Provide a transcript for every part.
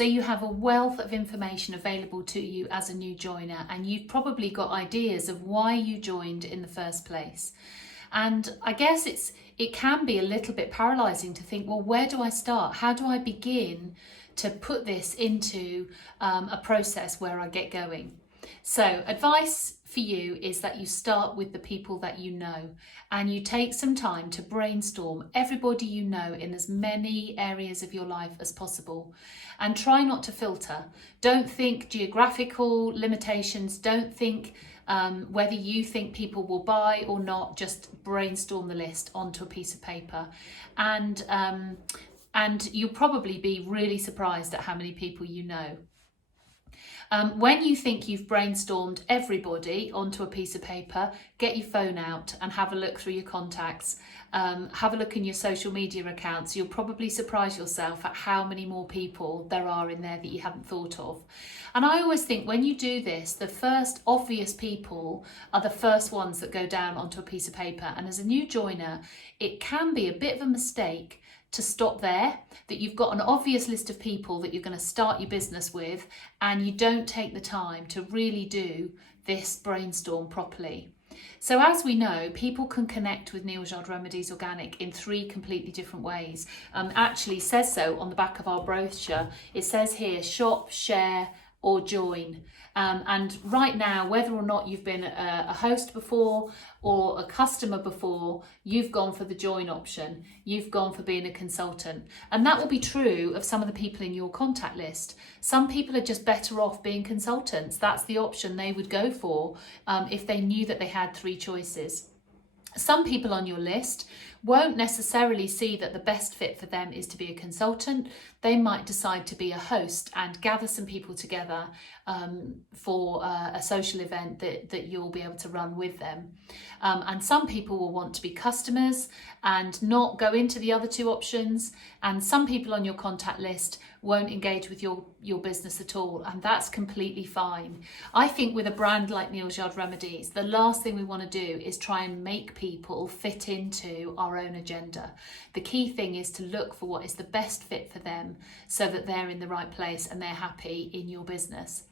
So you have a wealth of information available to you as a new joiner, and you've probably got ideas of why you joined in the first place. And I guess it can be a little bit paralyzing to think, well, where do I start? How do I begin to put this into a process where I get going? So advice for you is that you start with the people that you know, and you take some time to brainstorm everybody you know in as many areas of your life as possible, and try not to filter. Don't think geographical limitations, don't think whether you think people will buy or not. Just brainstorm the list onto a piece of paper, and you'll probably be really surprised at how many people you know. When you think you've brainstormed everybody onto a piece of paper, get your phone out and have a look through your contacts. Have a look in your social media accounts. You'll probably surprise yourself at how many more people there are in there that you hadn't thought of. And I always think when you do this, the first obvious people are the first ones that go down onto a piece of paper. And as a new joiner, it can be a bit of a mistake to stop there, that you've got an obvious list of people that you're going to start your business with, and you don't take the time to really do this brainstorm properly. So as we know, people can connect with Neal's Yard Remedies Organic in 3 completely different ways. Actually says so on the back of our brochure. It says here, shop, share or join. And right now, whether or not you've been a host before or a customer before, you've gone for the join option. You've gone for being a consultant. And that will be true of some of the people in your contact list. Some people are just better off being consultants. That's the option they would go for if they knew that they had 3 choices. Some people on your list won't necessarily see that the best fit for them is to be a consultant. They might decide to be a host and gather some people together for a social event that you'll be able to run with them. And some people will want to be customers and not go into the other 2 options. And some people on your contact list won't engage with your business at all, and that's completely fine. I think with a brand like Neal's Yard Remedies, the last thing we want to do is try and make people fit into our own agenda. The key thing is to look for what is the best fit for them so that they're in the right place and they're happy in your business.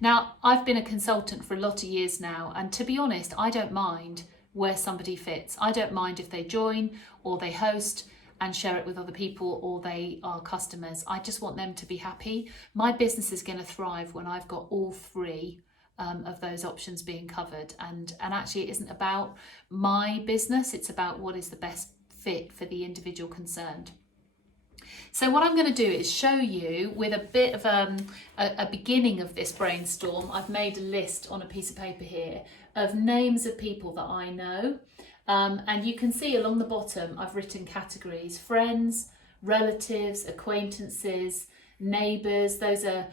Now, I've been a consultant for a lot of years now, and to be honest, I don't mind where somebody fits. I don't mind if they join or they host and share it with other people, or they are customers. I just want them to be happy. My business is going to thrive when I've got all 3 of those options being covered. And actually it isn't about my business, it's about what is the best fit for the individual concerned. So what I'm going to do is show you with a bit of a beginning of this brainstorm. I've made a list on a piece of paper here of names of people that I know. And you can see along the bottom, I've written categories: friends, relatives, acquaintances, neighbours. Those are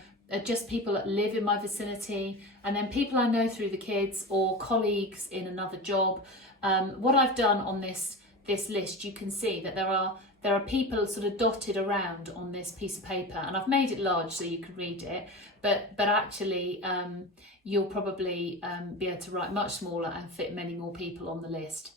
just people that live in my vicinity. And then people I know through the kids or colleagues in another job. What I've done on this list, you can see that there are people sort of dotted around on this piece of paper, and I've made it large so you can read it, but actually you'll probably be able to write much smaller and fit many more people on the list.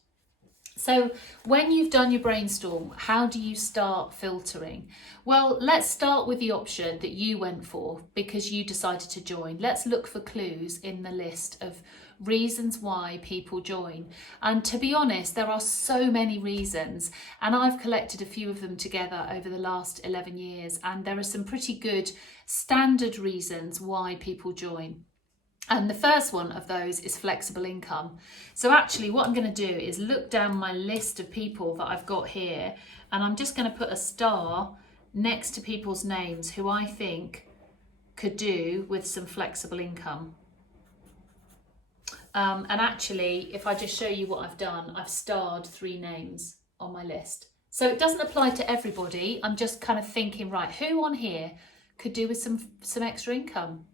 So when you've done your brainstorm, how do you start filtering? Well, let's start with the option that you went for because you decided to join. Let's look for clues in the list of reasons why people join. And to be honest, there are so many reasons, and I've collected a few of them together over the last 11 years, and there are some pretty good standard reasons why people join. And the first one of those is flexible income. So actually what I'm going to do is look down my list of people that I've got here, and I'm just going to put a star next to people's names who I think could do with some flexible income. And actually, if I just show you what I've done, I've starred 3 names on my list. So it doesn't apply to everybody. I'm just kind of thinking, right, who on here could do with some extra income?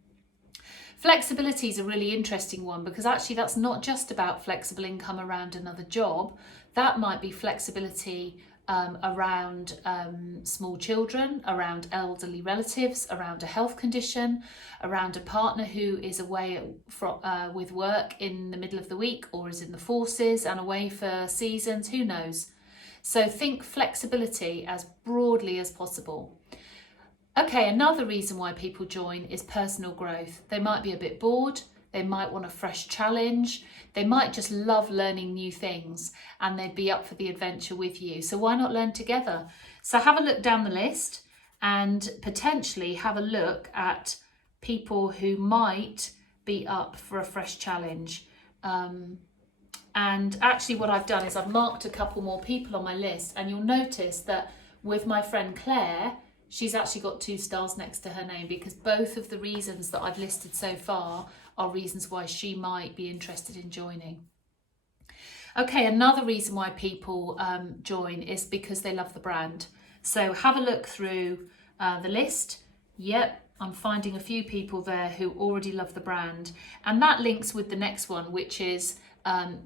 Flexibility is a really interesting one because actually that's not just about flexible income around another job. That might be flexibility around small children, around elderly relatives, around a health condition, around a partner who is away with work in the middle of the week or is in the forces and away for seasons, who knows. So think flexibility as broadly as possible. Okay, another reason why people join is personal growth. They might be a bit bored, they might want a fresh challenge, they might just love learning new things, and they'd be up for the adventure with you. So why not learn together? So have a look down the list and potentially have a look at people who might be up for a fresh challenge. And actually what I've done is I've marked a couple more people on my list, and you'll notice that with my friend Claire, she's actually got 2 stars next to her name, because both of the reasons that I've listed so far are reasons why she might be interested in joining. Okay, another reason why people join is because they love the brand. So have a look through the list. Yep, I'm finding a few people there who already love the brand. And that links with the next one, which is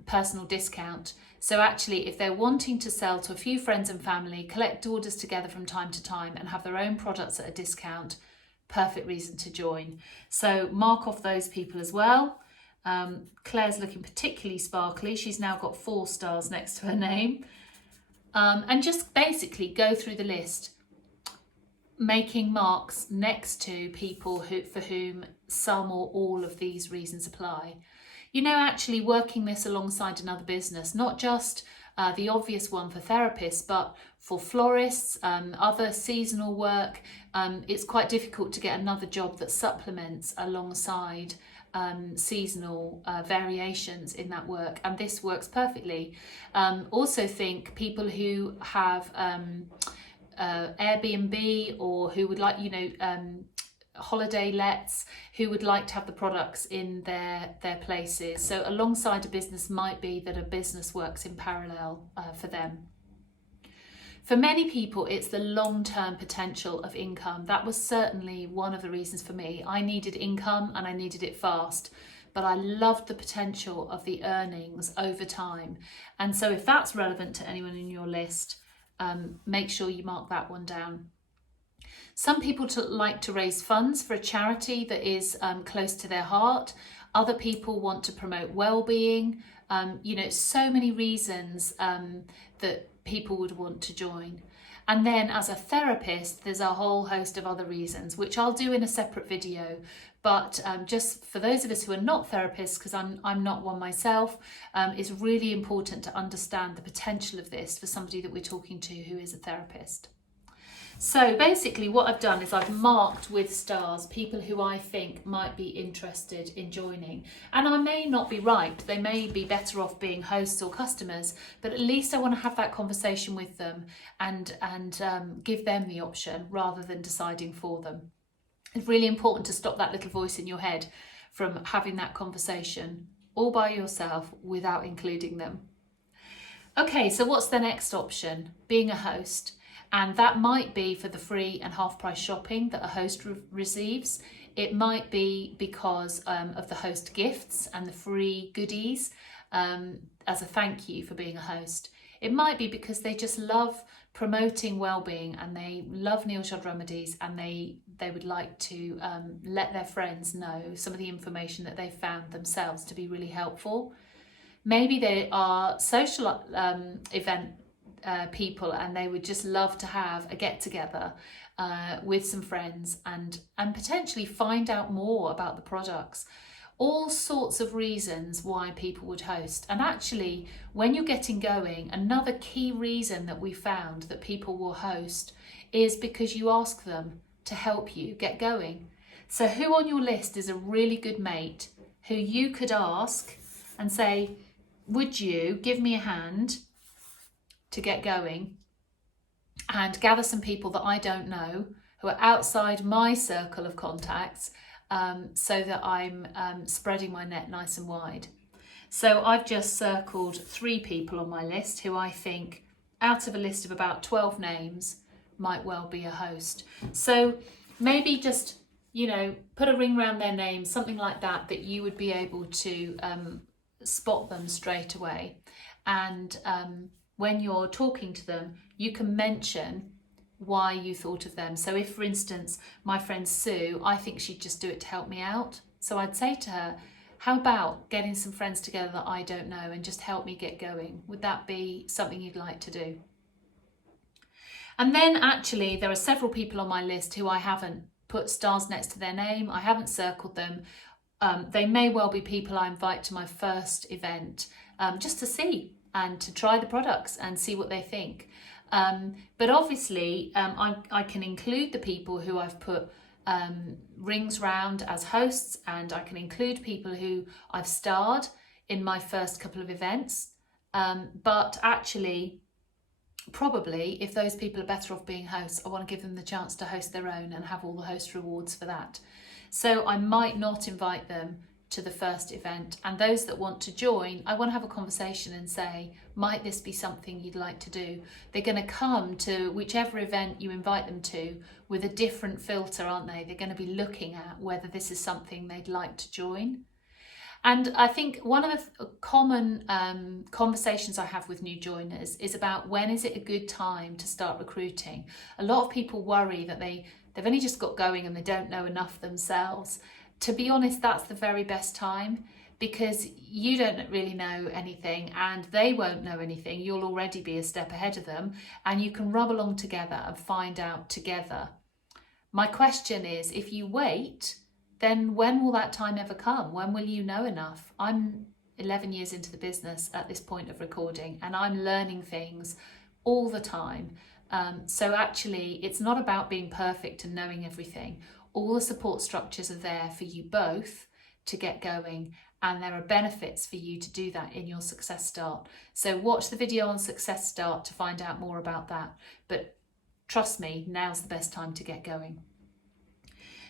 personal discount. So actually, if they're wanting to sell to a few friends and family, collect orders together from time to time and have their own products at a discount, perfect reason to join. So mark off those people as well. Claire's looking particularly sparkly. She's now got 4 stars next to her name. And just basically go through the list, making marks next to people for whom some or all of these reasons apply. You know, actually working this alongside another business, not just the obvious one for therapists, but for florists, other seasonal work, it's quite difficult to get another job that supplements alongside seasonal variations in that work, and this works perfectly. Also think people who have Airbnb, or who would like, holiday lets, who would like to have the products in their places. So alongside a business might be that a business works in parallel for them. For many people, it's the long-term potential of income. That was certainly one of the reasons for me. I needed income and I needed it fast, but I loved the potential of the earnings over time. And so if that's relevant to anyone in your list, make sure you mark that one down. Some people like to raise funds for a charity that is close to their heart. Other people want to promote well-being. So many reasons that people would want to join. And then as a therapist, there's a whole host of other reasons, which I'll do in a separate video. But just for those of us who are not therapists, because I'm not one myself, it's really important to understand the potential of this for somebody that we're talking to who is a therapist. So basically what I've done is I've marked with stars people who I think might be interested in joining. And I may not be right, they may be better off being hosts or customers, but at least I want to have that conversation with them and give them the option rather than deciding for them. It's really important to stop that little voice in your head from having that conversation all by yourself without including them. Okay, so what's the next option? Being a host. And that might be for the free and half price shopping that a host receives. It might be because of the host gifts and the free goodies as a thank you for being a host. It might be because they just love promoting well-being and they love Neil Shod Remedies, and they would like to let their friends know some of the information that they found themselves to be really helpful. Maybe they are social event people, and they would just love to have a get-together with some friends and potentially find out more about the products. All sorts of reasons why people would host. And actually, when you're getting going, another key reason that we found that people will host is because you ask them to help you get going. So who on your list is a really good mate who you could ask and say, would you give me a hand to get going, and gather some people that I don't know who are outside my circle of contacts, so that I'm spreading my net nice and wide. So I've just circled 3 people on my list who I think, out of a list of about 12 names, might well be a host. So maybe just, put a ring around their name, something like that you would be able to spot them straight away. And when you're talking to them, you can mention why you thought of them. So if, for instance, my friend Sue, I think she'd just do it to help me out. So I'd say to her, how about getting some friends together that I don't know and just help me get going? Would that be something you'd like to do? And then actually there are several people on my list who I haven't put stars next to their name. I haven't circled them. They may well be people I invite to my first event just to see and to try the products and see what they think. But obviously I can include the people who I've put rings round as hosts, and I can include people who I've starred in my first couple of events. But actually, probably if those people are better off being hosts, I want to give them the chance to host their own and have all the host rewards for that. So I might not invite them to the first event, and those that want to join, I want to have a conversation and say, might this be something you'd like to do? They're going to come to whichever event you invite them to with a different filter, aren't they? They're going to be looking at whether this is something they'd like to join. And I think one of the common conversations I have with new joiners is about when is it a good time to start recruiting. A lot of people worry that they've only just got going and they don't know enough themselves. To be honest, that's the very best time, because you don't really know anything and they won't know anything. You'll already be a step ahead of them, and you can rub along together and find out together. My question is, if you wait, then when will that time ever come? When will you know enough? I'm 11 years into the business at this point of recording, and I'm learning things all the time. So actually, it's not about being perfect and knowing everything. All the support structures are there for you both to get going, and there are benefits for you to do that in your Success Start. So watch the video on Success Start to find out more about that. But trust me, now's the best time to get going.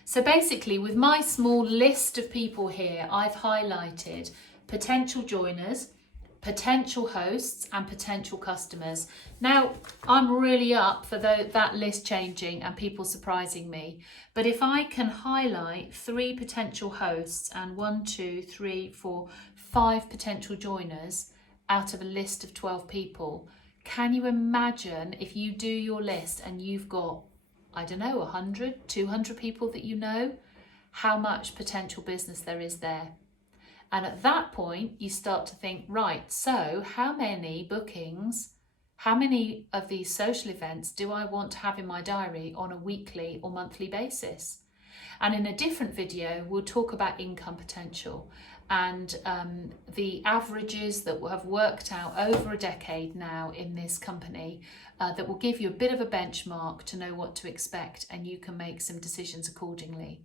So basically, with my small list of people here, I've highlighted potential joiners, potential hosts, and potential customers. Now, I'm really up for that list changing and people surprising me. But if I can highlight 3 potential hosts and 5 potential joiners out of a list of 12 people, can you imagine if you do your list and you've got, I don't know, 100, 200 people that you know, how much potential business there is there? And at that point, you start to think, right, so how many bookings, how many of these social events do I want to have in my diary on a weekly or monthly basis? And in a different video, we'll talk about income potential and the averages that have worked out over a decade now in this company that will give you a bit of a benchmark to know what to expect, and you can make some decisions accordingly.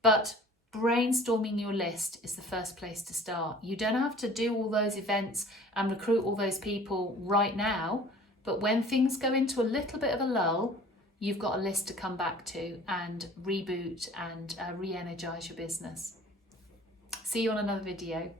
But brainstorming your list is the first place to start. You don't have to do all those events and recruit all those people right now, but when things go into a little bit of a lull, you've got a list to come back to and reboot and re-energize your business. See you on another video.